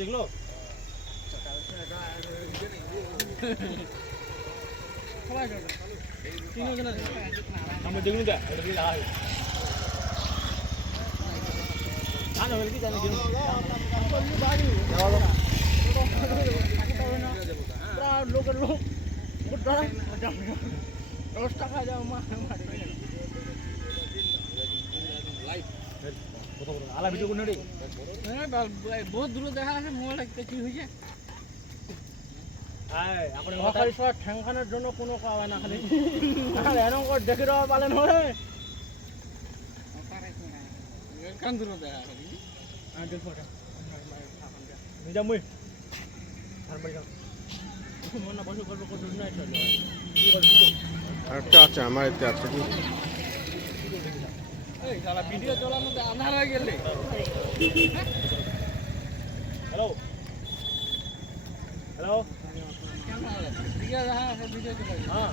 দেখলো আমরা দেখুন দা এটা কি লাল জানো বল কি জানো লোকের লোক দশ টাকা যাও মা আলা ভিডিও কোন রে বহুত দূরে দেখা আছে মোবাইল কি হইছে আয় আপনি খালি সব ঠ্যাংখানের জন্য কোনো কাওয়া না খালি আর এরকম করে দেখে দেওয়া পালেন হরে কান দূরে দেখা খালি আর দেখো নিজাম মুই আর বাড়ি যাও মনে বসে করব কত দূর নাই চলে কি বলছিস আরেকটা আছে আমার এতে আছে কি এই শালা ভিডিও চালানোতে আন্ধার হয়ে গেলে হ্যালো হ্যালো কেন ঠিক আছে হ্যাঁ ভিডিও চলে হ্যাঁ